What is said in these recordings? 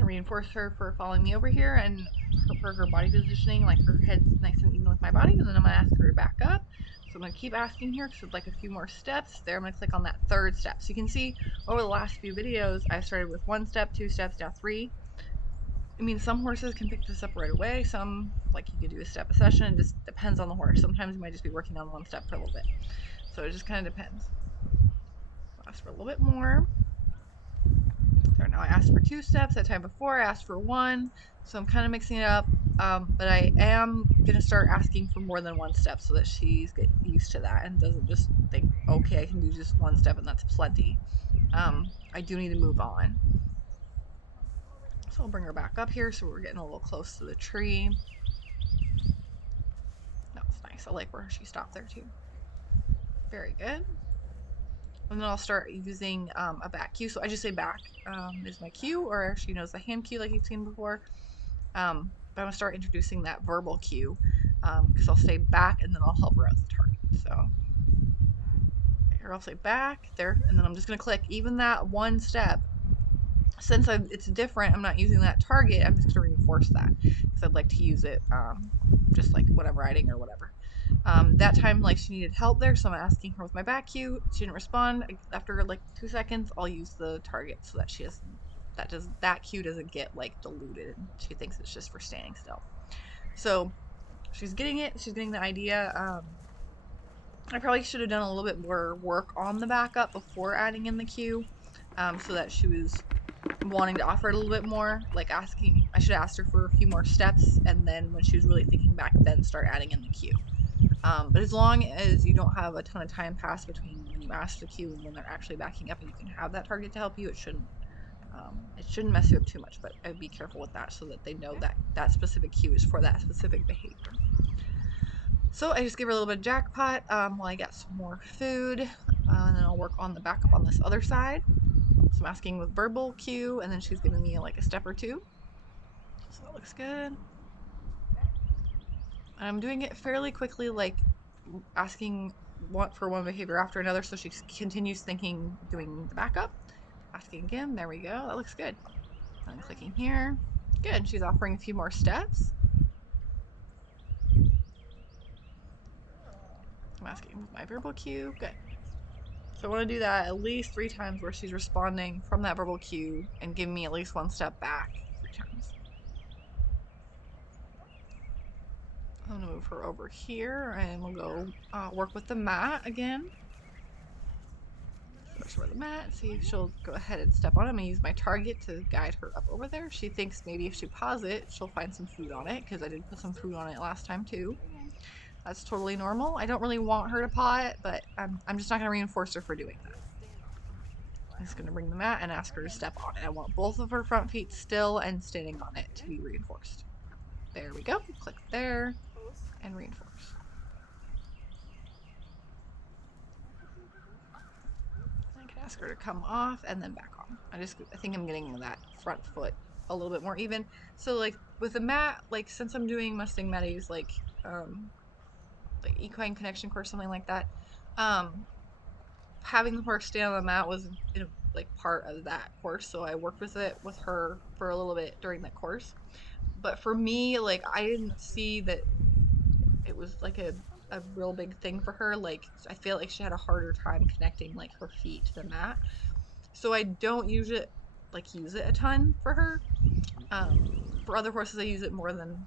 I reinforce her for following me over here and for her body positioning, like her head's nice and even with my body, and then I'm gonna ask her to back up. So I'm gonna keep asking here because it's like a few more steps. There, I'm gonna click on that third step. So you can see over the last few videos, I started with 1 step, 2 steps, now 3. I mean, some horses can pick this up right away. Some, like you could do a step a session. It just depends on the horse. Sometimes you might just be working on 1 step for a little bit. So it just kind of depends. I'll ask for a little bit more. So now I asked for 2 steps. That time before I asked for 1. So I'm kind of mixing it up. But I am going to start asking for more than 1 step so that she's get used to that and doesn't just think, okay, I can do just 1 step and that's plenty. I do need to move on. So I'll bring her back up here so we're getting a little close to the tree. That was nice. I like where she stopped there too. Very good. And then I'll start using a back cue. So I just say back is my cue, or she knows the hand cue like you've seen before. But I'm going to start introducing that verbal cue because I'll say back and then I'll help her out the target. So here I'll say back there, and then I'm just going to click even that 1 step. Since it's different, I'm not using that target, I'm just going to reinforce that because I'd like to use it just like when I'm riding or whatever. That time, like, she needed help there, so I'm asking her with my back cue. She didn't respond. After like 2 seconds, I'll use the target so that she has that cue doesn't get like diluted and she thinks it's just for standing still. So she's getting it. She's getting the idea. I probably should have done a little bit more work on the backup before adding in the cue, so that she was wanting to offer it a little bit more, like asking, I should have asked her for a few more steps, and then when she was really thinking back, then start adding in the cue. But as long as you don't have a ton of time pass between when you ask the cue and when they're actually backing up, and you can have that target to help you, it shouldn't mess you up too much. But I'd be careful with that so that they know that that specific cue is for that specific behavior. So I just give her a little bit of jackpot while I get some more food, and then I'll work on the backup on this other side. So I'm asking with verbal cue, and then she's giving me like a step or 2. So that looks good. And I'm doing it fairly quickly, like asking for one behavior after another, so she continues thinking, doing the backup. Asking again, there we go, that looks good. And clicking here, good. She's offering a few more steps. I'm asking with my verbal cue, good. So I want to do that at least 3 times where she's responding from that verbal cue and giving me at least 1 step back 3 times. I'm going to move her over here and we'll go work with the mat again. So the mat, see if she'll go ahead and step on it. I'm going to use my target to guide her up over there. She thinks maybe if she paws it, she'll find some food on it because I did put some food on it last time too. That's totally normal. I don't really want her to paw it, but I'm just not going to reinforce her for doing that. I'm just going to bring the mat and ask her to step on it. I want both of her front feet still and standing on it to be reinforced. There we go. Click there and reinforce. I can ask her to come off and then back on. I think I'm getting that front foot a little bit more even. So like with the mat, like since I'm doing Mustang Maddie's like equine connection course, something like that, having the horse stand on the mat was like part of that course. So I worked with it with her for a little bit during that course. But for me, like I didn't see that it was like a real big thing for her. Like I feel like she had a harder time connecting like her feet to the mat. So I don't use it a ton for her. For other horses, I use it more than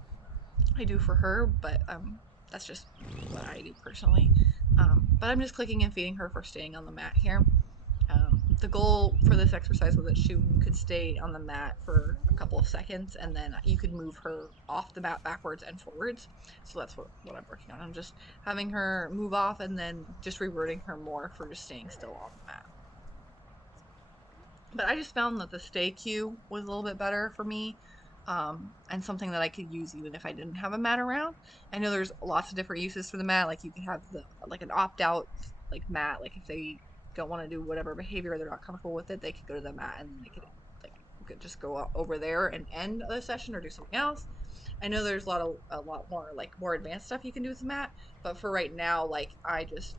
I do for her, but that's just what I do personally. But I'm just clicking and feeding her for staying on the mat here. The goal for this exercise was that she could stay on the mat for a couple of seconds, and then you could move her off the mat backwards and forwards. So that's what I'm working on. I'm just having her move off and then just reverting her more for just staying still on the mat. But I just found that the stay cue was a little bit better for me, and something that I could use even if I didn't have a mat around. I know there's lots of different uses for the mat. Like you could have an opt-out like mat. Like if they don't want to do whatever behavior, they're not comfortable with it, they could go to the mat and they could just go over there and end the session or do something else. I know there's a lot more more advanced stuff you can do with the mat, but for right now, like I just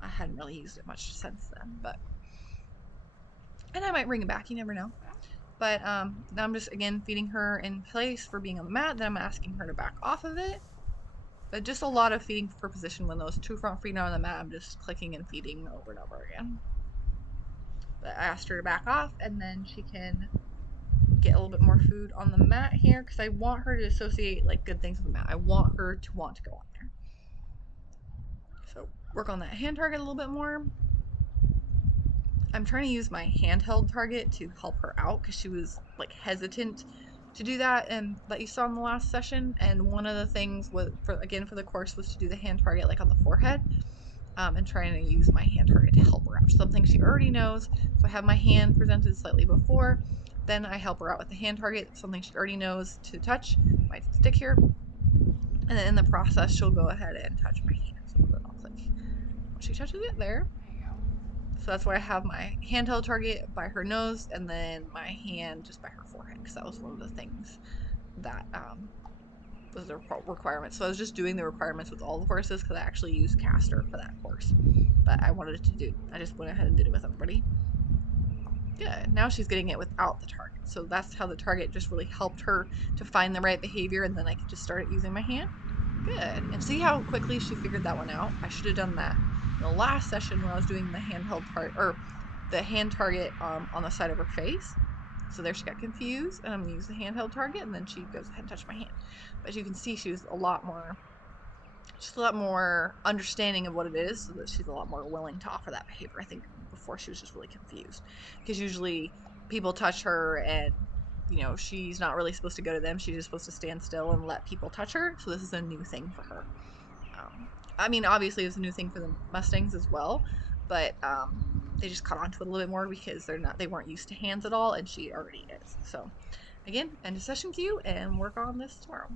I hadn't really used it much since then, and I might bring it back. You never know. But now I'm just, again, feeding her in place for being on the mat. Then I'm asking her to back off of it. But just a lot of feeding for position. When those two front feet are on the mat, I'm just clicking and feeding over and over again. But I asked her to back off, and then she can get a little bit more food on the mat here, because I want her to associate like good things with the mat. I want her to want to go on there. So work on that hand target a little bit more. I'm trying to use my handheld target to help her out, because she was like hesitant to do that and that you saw in the last session. And one of the things was for the course was to do the hand target like on the forehead, and trying to use my hand target to help her out. Something she already knows. So I have my hand presented slightly before, then I help her out with the hand target, something she already knows to touch, my stick here, and then in the process she'll go ahead and touch my hand. So then I'll click when she touches it there. So that's why I have my handheld target by her nose, and then my hand just by her forehead, because that was one of the things that was the requirement. So I was just doing the requirements with all the horses, because I actually used Caster for that course. But I wanted it to do, I just went ahead and did it with everybody. Good. Now she's getting it without the target. So that's how the target just really helped her to find the right behavior, and then I could just start using my hand. Good. And see how quickly she figured that one out? I should have done that in the last session when I was doing the handheld part, or the hand target on the side of her face. So there she got confused, and I'm going to use the handheld target, and then she goes ahead and touch my hand. But as you can see, she was a lot more understanding of what it is, so that she's a lot more willing to offer that behavior. I think before she was just really confused, because usually people touch her and she's not really supposed to go to them. She's just supposed to stand still and let people touch her. So this is a new thing for her. I mean, obviously it's a new thing for the Mustangs as well, but they just caught on to it a little bit more because they weren't used to hands at all, and she already is. So again, end of session queue, and work on this tomorrow.